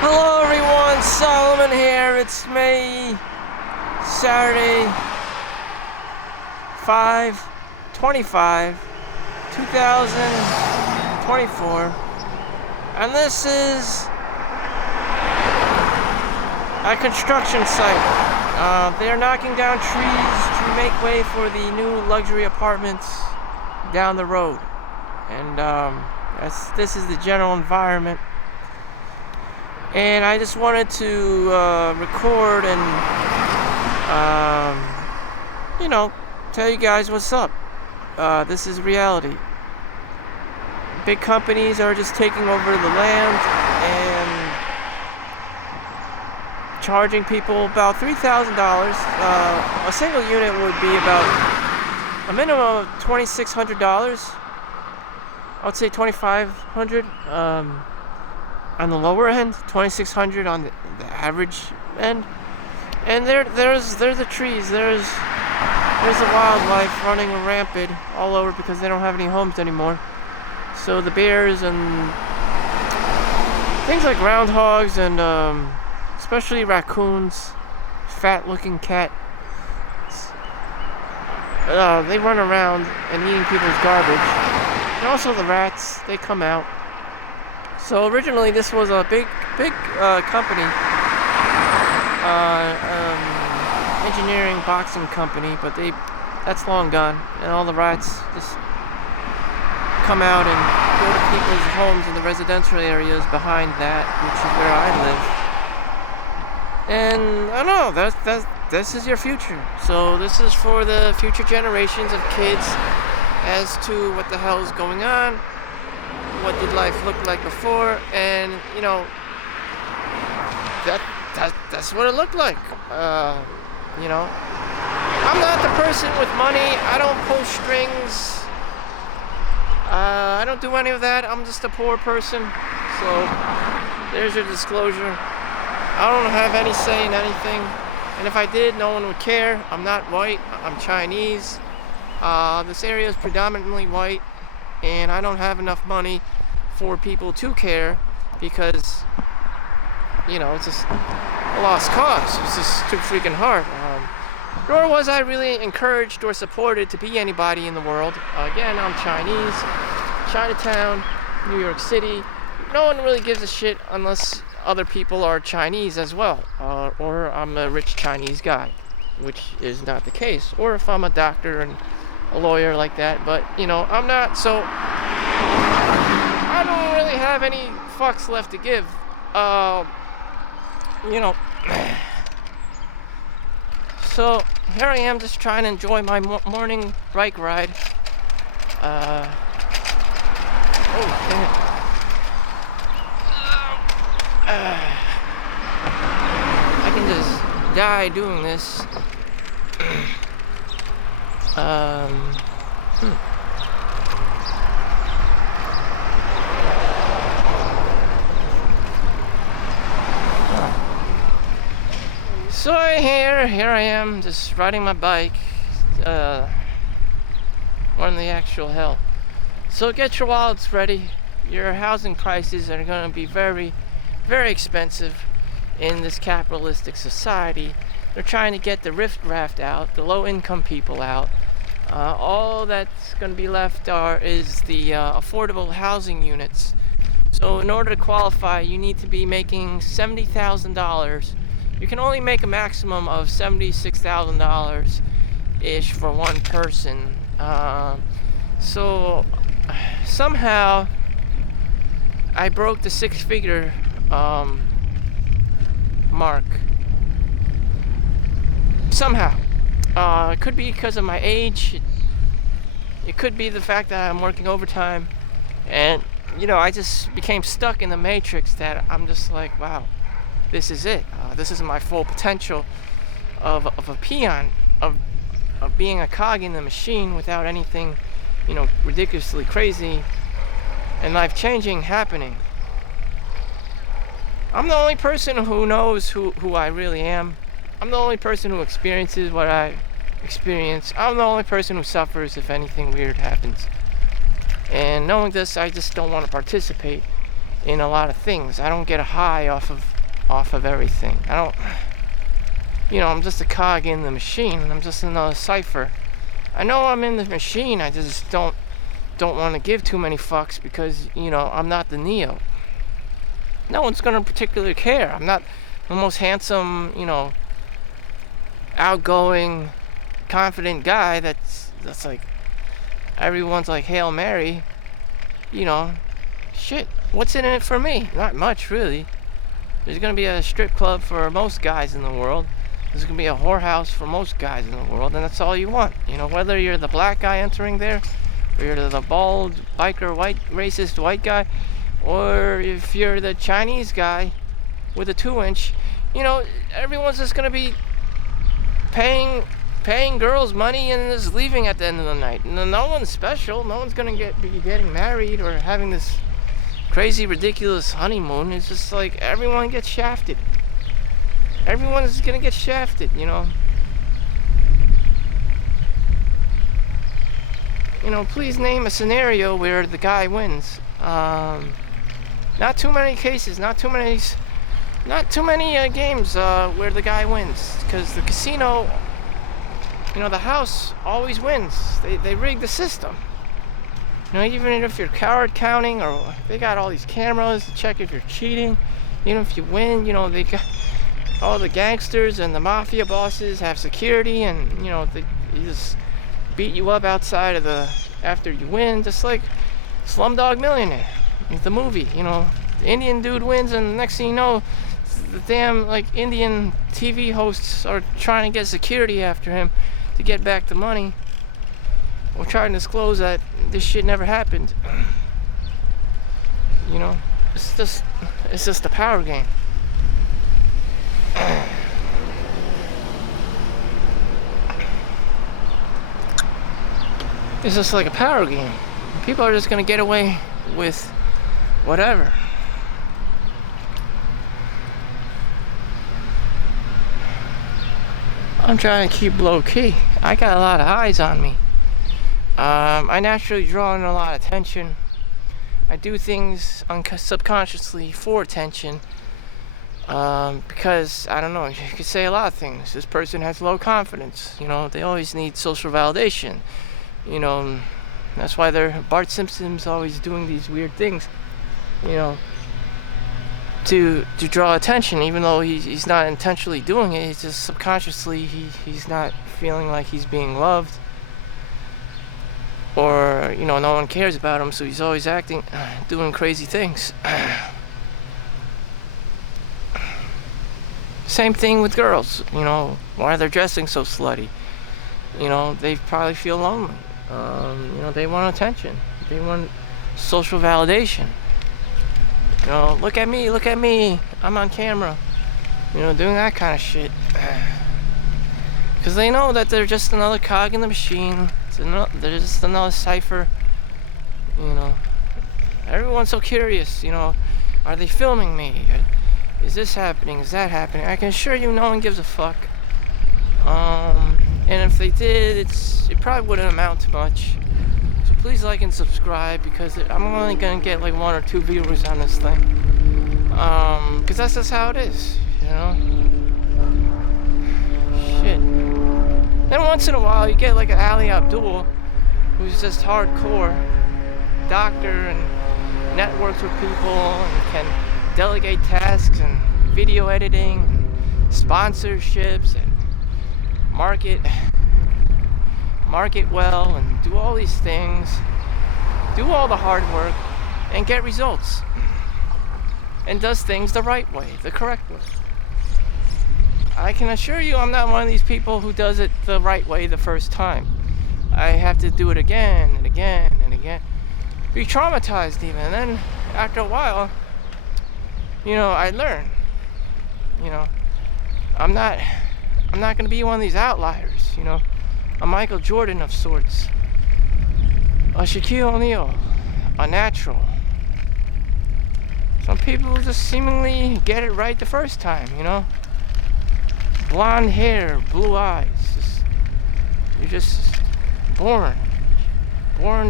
Hello everyone, Solomon here. It's me, Saturday, 5/25/2024, and this is a construction site. They are knocking down trees to make way for the new luxury apartments down the road, and this is the general environment. And I just wanted to record and, tell you guys what's up. This is reality. Big companies are just taking over the land and charging people about $3,000. A single unit would be about a minimum of $2,600. I would say $2,500. On the lower end, $2,600 on the average end, and there's the trees, there's the wildlife running rampant all over because they don't have any homes anymore. So the bears and things like groundhogs and especially raccoons, fat-looking cat, they run around and eating people's garbage, and also the rats, they come out. So originally this was a big company, engineering boxing company, but that's long gone, and all the rats just come out and go to people's homes in the residential areas behind that, which is where I live. And I don't know, this is your future. So this is for the future generations of kids as to what the hell is going on. What did life look like before? And that's what it looked like. I'm not the person with money. I don't pull strings. I don't do any of that. I'm just a poor person. So there's your disclosure. I don't have any say in anything, and if I did, no one would care. I'm not white. I'm Chinese. This area is predominantly white, and I don't have enough money for people to care because, it's just a lost cause. It's just too freaking hard. Nor was I really encouraged or supported to be anybody in the world. Again, I'm Chinese, Chinatown, New York City. No one really gives a shit unless other people are Chinese as well, or I'm a rich Chinese guy, which is not the case. Or if I'm a doctor and a lawyer like that, but I'm not, so I don't really have any fucks left to give. So here I am, just trying to enjoy my morning bike ride. Oh damn. I can just die doing this. So here I am, just riding my bike, on the actual hell. So get your wallets ready. Your housing prices are going to be very, very expensive in this capitalistic society. They're trying to get the riffraff out, the low-income people out. All that's going to be left is the affordable housing units. So in order to qualify, you need to be making $70,000. You can only make a maximum of $76,000-ish for one person. So somehow I broke the six-figure mark. Somehow. It could be because of my age. It could be the fact that I'm working overtime. And, I just became stuck in the matrix that I'm just like, wow, this is it. This is my full potential of a peon, of being a cog in the machine without anything, ridiculously crazy and life-changing happening. I'm the only person who knows who I really am. I'm the only person who experiences what I experience. I'm the only person who suffers if anything weird happens. And knowing this, I just don't want to participate in a lot of things. I don't get a high off of everything. I don't, I'm just a cog in the machine. I'm just another cipher. I know I'm in the machine. I just don't want to give too many fucks because, I'm not the Neo. No one's gonna particularly care. I'm not the most handsome, outgoing, confident guy that's like everyone's like Hail Mary. Shit, what's in it for me? Not much, really. There's gonna be a strip club for most guys in the world. There's gonna be a whorehouse for most guys in the world, and that's all you want. Whether you're the black guy entering there, or you're the bald biker racist white guy, or if you're the Chinese guy with a 2-inch, everyone's just gonna be paying girls money and just leaving at the end of the night. No one's special. No one's gonna be getting married or having this crazy, ridiculous honeymoon. It's just like everyone gets shafted. Everyone's gonna get shafted. Please name a scenario where the guy wins. Not too many cases. Not too many games where the guy wins, because the casino, the house always wins. They rig the system. Even if you're card counting, or they got all these cameras to check if you're cheating. Even if you win, they got all the gangsters and the mafia bosses have security, and they just beat you up outside after you win, just like Slumdog Millionaire, the movie. The Indian dude wins, and the next thing you know, the damn Indian TV hosts are trying to get security after him to get back the money. We're trying to disclose that this shit never happened. It's just a power game. It's just like a power game. People are just gonna get away with whatever. I'm trying to keep low key. I got a lot of eyes on me. I naturally draw in a lot of attention. I do things subconsciously for attention. Because, I don't know, you could say a lot of things. This person has low confidence. They always need social validation. That's why Bart Simpson's always doing these weird things. To draw attention, even though he's not intentionally doing it. He's just subconsciously, he's not feeling like he's being loved. Or, no one cares about him, so he's always doing crazy things. Same thing with girls, why they're dressing so slutty. They probably feel lonely. They want attention. They want social validation. Look at me, I'm on camera. Doing that kind of shit. Because they know that they're just another cog in the machine. They're just another cipher. Everyone's so curious, are they filming me? Is this happening? Is that happening? I can assure you no one gives a fuck. And if they did, it probably wouldn't amount to much. So please like and subscribe, because I'm only gonna get 1 or 2 viewers on this thing. Because that's just how it is, Shit. Then once in a while you get an Ali Abdul, who's just hardcore doctor and networks with people and can delegate tasks and video editing and sponsorships and market well and do all these things, do all the hard work and get results, and does things the right way, the correct way. I can assure you I'm not one of these people who does it the right way the first time. I have to do it again and again and again. Be traumatized even, and then after a while, I learn. I'm not gonna be one of these outliers, a Michael Jordan of sorts, a Shaquille O'Neal, a natural. Some people just seemingly get it right the first time, Blonde hair, blue eyes, you're just born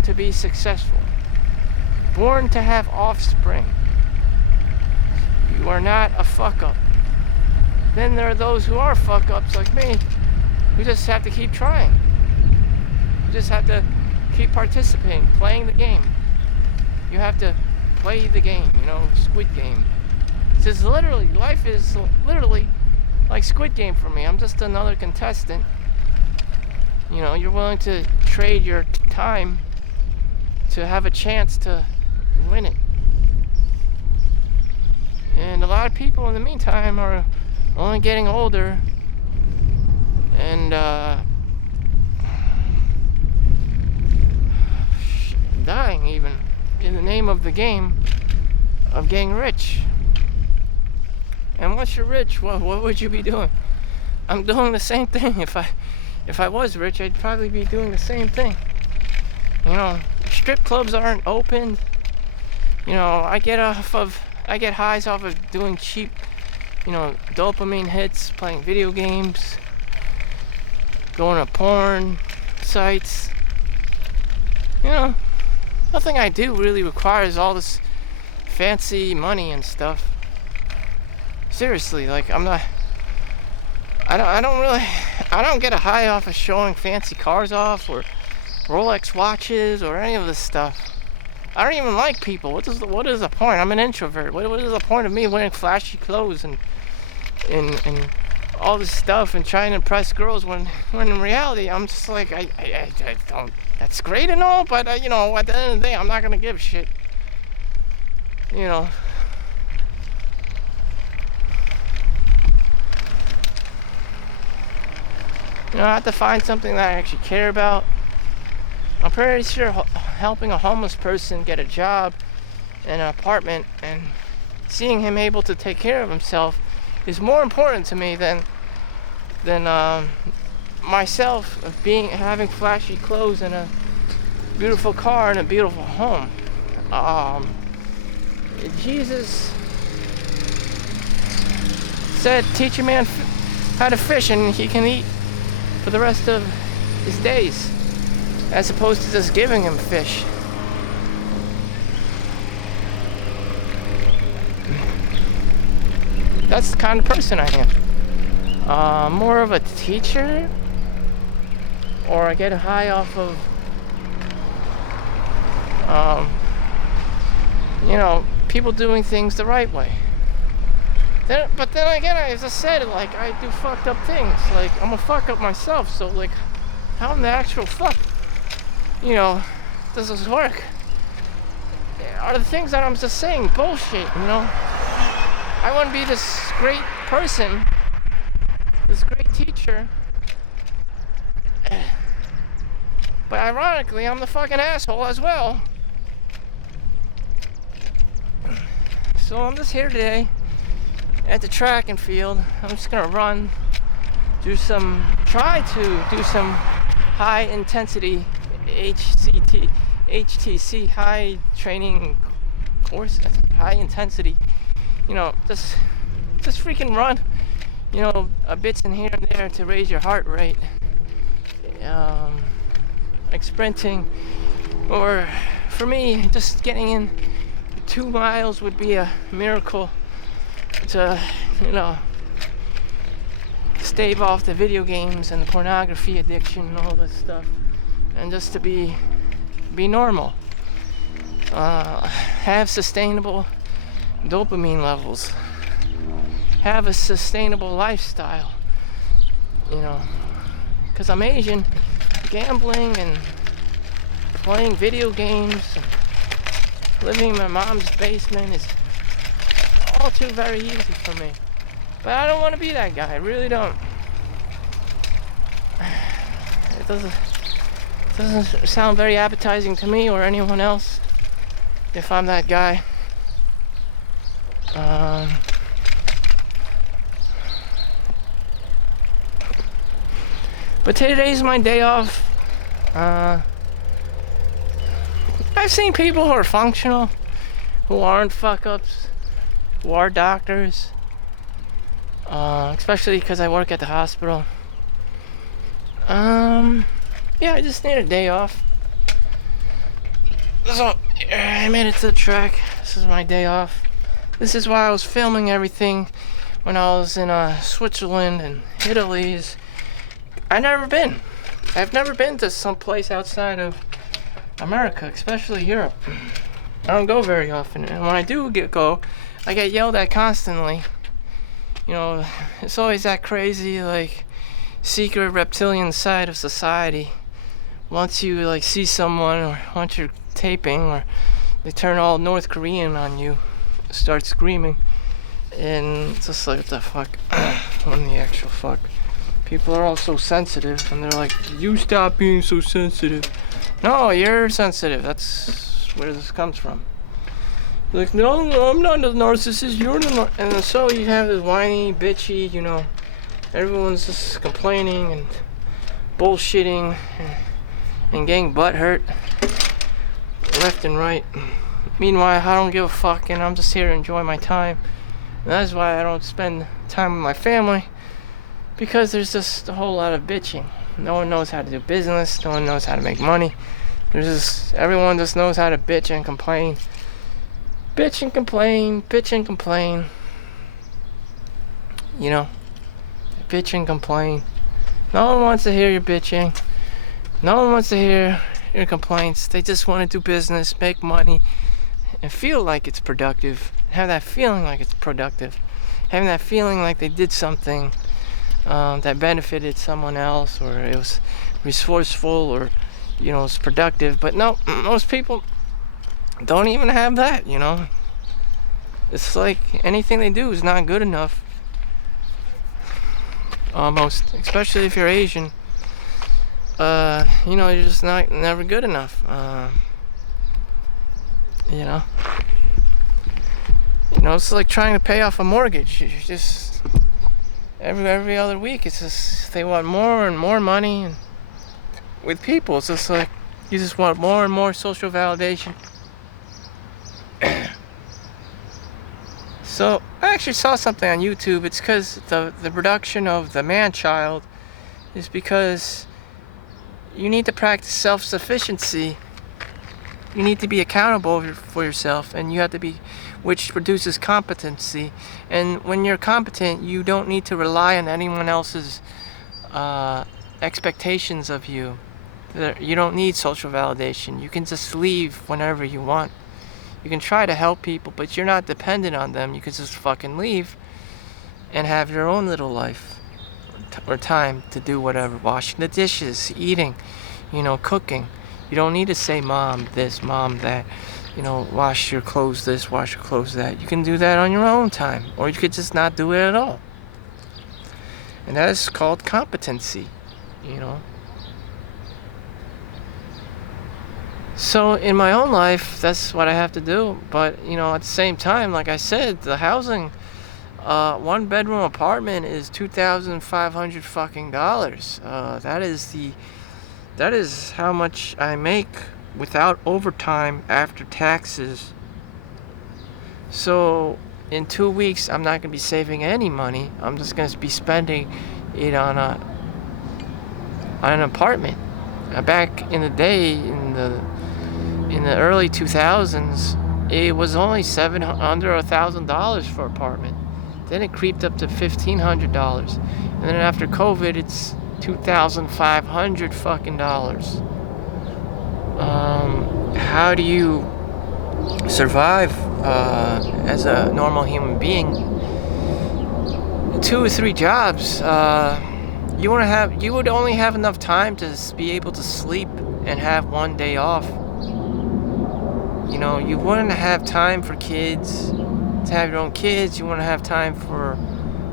to be successful, born to have offspring, are not a fuck up. Then there are those who are fuck ups like me, who just have to keep trying. You just have to keep participating, playing the game. You have to play the game, Squid Game. It's literally, life is literally like Squid Game for me. I'm just another contestant. You're willing to trade your time to have a chance to win it. And a lot of people in the meantime are only getting older and dying even in the name of the game of getting rich. And once you're rich, what would you be doing? I'm doing the same thing. If I was rich, I'd probably be doing the same thing. Strip clubs aren't open. I get highs off of doing cheap, dopamine hits, playing video games, going to porn sites. Nothing I do really requires all this fancy money and stuff. Seriously, like I don't get a high off of showing fancy cars off or Rolex watches or any of this stuff. I don't even like people. What is the point? I'm an introvert. What is the point of me wearing flashy clothes and all this stuff and trying to impress girls when in reality I'm just like I don't. That's great and all, but at the end of the day I'm not gonna give a shit. I have to find something that I actually care about. I'm pretty sure helping a homeless person get a job and an apartment and seeing him able to take care of himself is more important to me than myself of having flashy clothes and a beautiful car and a beautiful home. Jesus said, teach a man how to fish and he can eat for the rest of his days, as opposed to just giving him fish. That's the kind of person I am. More of a teacher, or I get a high off of people doing things the right way. But then again, as I said, like, I do fucked up things. Like, I'm a fuck up myself, so like, how in the actual fuck, does this work? Are the things that I'm just saying bullshit, I want to be this great person, this great teacher, but ironically, I'm the fucking asshole as well. So I'm just here today at the track and field. I'm just gonna try to do some high intensity HTC high training course, high intensity, just freaking run, a bits in here and there to raise your heart rate, like sprinting, or for me, just getting in 2 miles would be a miracle to, stave off the video games and the pornography addiction and all this stuff, and just to be normal, have sustainable dopamine levels, have a sustainable lifestyle, because I'm Asian. Gambling and playing video games and living in my mom's basement is all too very easy for me. But I don't want to be that guy. I really don't. It doesn't sound very appetizing to me or anyone else if I'm that guy. But today's my day off. I've seen people who are functional, who aren't fuck-ups, who are doctors, especially because I work at the hospital. Yeah, I just need a day off. So I made it to the track. This is my day off. This is why I was filming everything when I was in Switzerland and Italy. I've never been to some place outside of America, especially Europe. I don't go very often, and when I do go, I get yelled at constantly. You know, it's always that crazy, like, secret reptilian side of society. Once you, like, see someone, or once you're taping, or they turn all North Korean on you, start screaming, and it's just like, what the fuck? What in the actual fuck? People are all so sensitive, and they're like, you stop being so sensitive. No, you're sensitive. That's where this comes from. Like, no, I'm not a narcissist. You're the and so you have this whiny, bitchy, you know, everyone's just complaining and bullshitting and getting butt hurt left and right. Meanwhile, I don't give a fuck, and I'm just here to enjoy my time. And that's why I don't spend time with my family, because there's just a whole lot of bitching. No one knows how to do business. No one knows how to make money. Everyone just knows how to bitch and complain. Bitch and complain, bitch and complain. You know, bitch and complain. No one wants to hear your bitching. No one wants to hear your complaints. They just want to do business, make money, and feel like it's productive. Have that feeling like it's productive. Having that feeling like they did something that benefited someone else, or it was resourceful, or, you know, it's productive. But no, most people don't even have that, you know. It's like anything they do is not good enough. Almost, especially if you're Asian. You know, you're just never good enough. You know. You know, it's like trying to pay off a mortgage. You just every other week, it's just they want more and more money, and with people, it's just like you just want more and more social validation. So I actually saw something on YouTube. It's because the production of the man-child is because you need to practice self-sufficiency. You need to be accountable for yourself, and you have to be, which produces competency. And when you're competent, you don't need to rely on anyone else's expectations of you. You don't need social validation. You can just leave whenever you want. You can try to help people, but you're not dependent on them. You can just fucking leave and have your own little life or time to do whatever. Washing the dishes, eating, you know, cooking. You don't need to say mom this, mom that. You know, wash your clothes this, wash your clothes that. You can do that on your own time, or you could just not do it at all. And that is called competency, you know. So in my own life, that's what I have to do. But, you know, at the same time, like I said, the housing, one bedroom apartment is $2,500 fucking dollars. That is how much I make without overtime after taxes. So in 2 weeks, I'm not going to be saving any money. I'm just going to be spending it on an apartment. Back in the day, in the early 2000s, it was only under $1,000 for an apartment. Then it creeped up to $1,500, and then after COVID, it's $2,500 fucking dollars. How do you survive as a normal human being? 2 or 3 jobs. You would only have enough time to be able to sleep and have 1 day off. You know, you wouldn't have time for kids, to have your own kids. You wouldn't have time for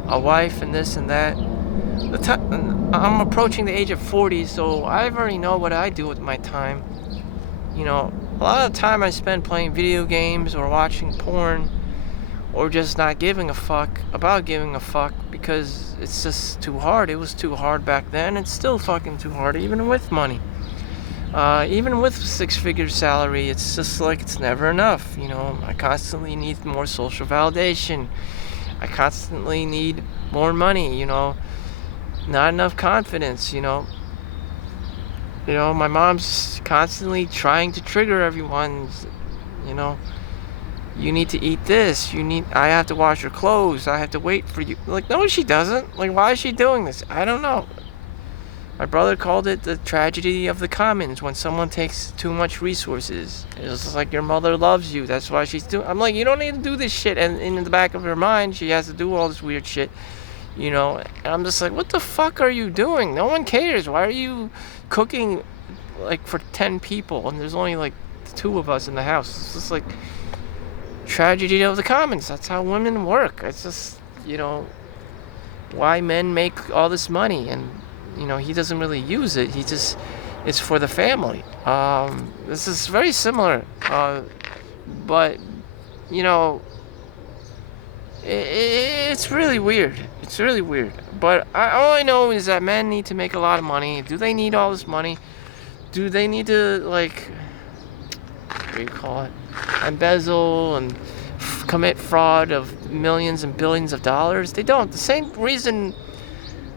a wife and this and that. I'm approaching the age of 40, so I already know what I do with my time. You know, a lot of the time I spend playing video games or watching porn, or just not giving a fuck about giving a fuck, because it's just too hard. It was too hard back then. It's still fucking too hard, even with money. Even with 6-figure salary, it's just like it's never enough. You know, I constantly need more social validation. I constantly need more money, you know. Not enough confidence, you know. You know, my mom's constantly trying to trigger everyone, you know. You need to eat this. I have to wash your clothes. I have to wait for you. Like, no, she doesn't. Like, why is she doing this? I don't know. My brother called it the tragedy of the commons, when someone takes too much resources. It's just like, your mother loves you, that's why she's doing. I'm like, you don't need to do this shit. And in the back of her mind, she has to do all this weird shit, you know. And I'm just like, what the fuck are you doing? No one cares. Why are you cooking like for 10 people and there's only like 2 of us in the house? It's just like tragedy of the commons. That's how women work. It's just, you know, why men make all this money, and you know, he doesn't really use it. It's for the family. This is very similar, but you know, it's really weird. It's really weird. But all I know is that men need to make a lot of money. Do they need all this money? Do they need to, like, what do you call it, embezzle and commit fraud of millions and billions of dollars? They don't. The same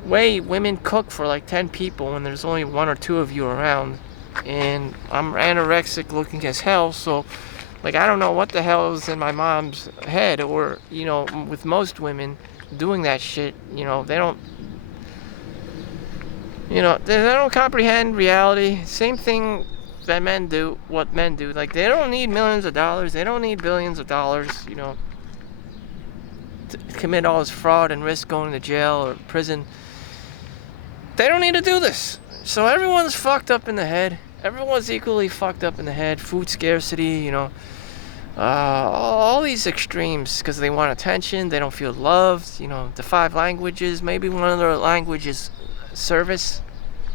way women cook for like 10 people when there's only 1 or 2 of you around, and I'm anorexic looking as hell, so like, I don't know what the hell is in my mom's head, or, you know, with most women doing that shit. You know, they don't comprehend reality. Same thing that men do, what men do. Like, they don't need millions of dollars, they don't need billions of dollars, you know, to commit all this fraud and risk going to jail or prison. They don't need to do this. So everyone's fucked up in the head. Everyone's equally fucked up in the head. Food scarcity, you know, all these extremes, because they want attention, they don't feel loved. You know, the 5 languages, maybe one of their languages service,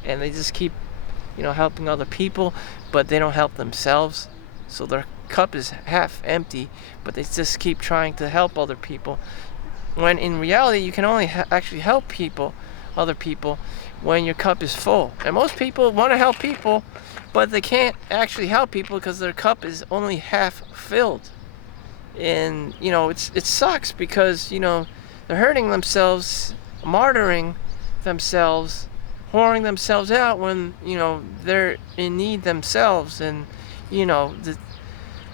and they just keep, you know, helping other people, but they don't help themselves. So their cup is half empty, but they just keep trying to help other people, when in reality you can only actually help other people when your cup is full. And most people want to help people, but they can't actually help people because their cup is only half filled. And you know, it sucks, because you know, they're hurting themselves, martyring themselves, whoring themselves out when, you know, they're in need themselves. And you know,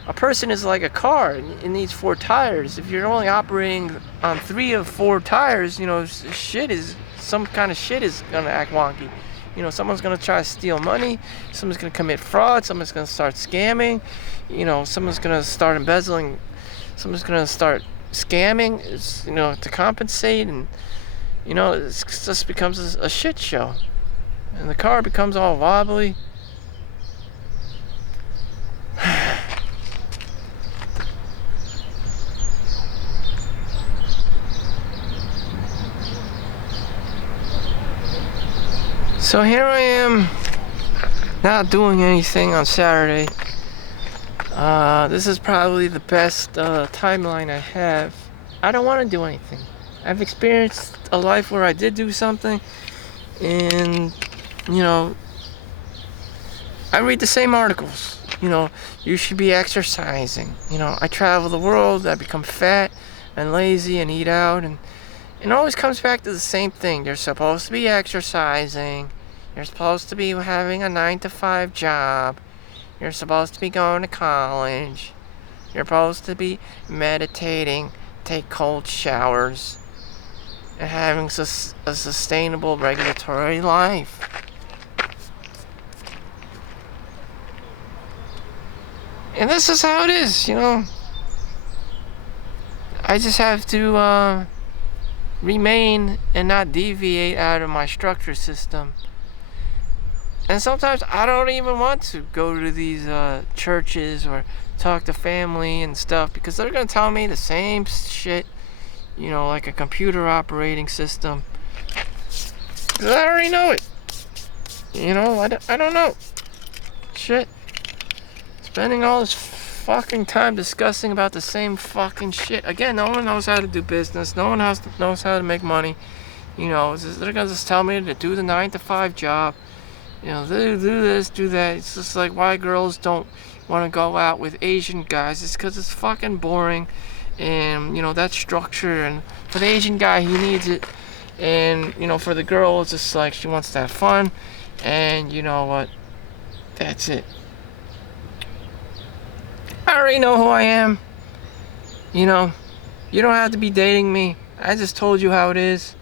a person is like a car. It needs 4 tires. If you're only operating on 3 of 4 tires, you know, some kind of shit is gonna act wonky. You know, someone's gonna try to steal money, someone's gonna commit fraud, someone's gonna start scamming, you know, someone's gonna start embezzling, someone's gonna start scamming, you know, to compensate, and you know, it just becomes a shit show, and the car becomes all wobbly. So here I am, not doing anything on Saturday. This is probably the best timeline I have. I don't want to do anything. I've experienced a life where I did do something, and you know, I read the same articles. You know, you should be exercising. You know, I travel the world, I become fat and lazy and eat out, and it always comes back to the same thing. You're supposed to be exercising. You're supposed to be having a 9-to-5 job. You're supposed to be going to college. You're supposed to be meditating, take cold showers, and having a sustainable regulatory life. And this is how it is, you know. I just have to remain and not deviate out of my structure system. And sometimes I don't even want to go to these churches or talk to family and stuff, because they're going to tell me the same shit, you know, like a computer operating system. 'Cause I already know it. You know, I don't know. Shit. Spending all this fucking time discussing about the same fucking shit. Again, no one knows how to do business. No one knows how to make money. You know, they're going to just tell me to do the 9-to-5 job. You know, do this, do that. It's just like why girls don't want to go out with Asian guys. It's because it's fucking boring. And, you know, that structure. And for the Asian guy, he needs it. And, you know, for the girl, it's just like she wants to have fun. And, you know what? That's it. I already know who I am. You know, you don't have to be dating me. I just told you how it is.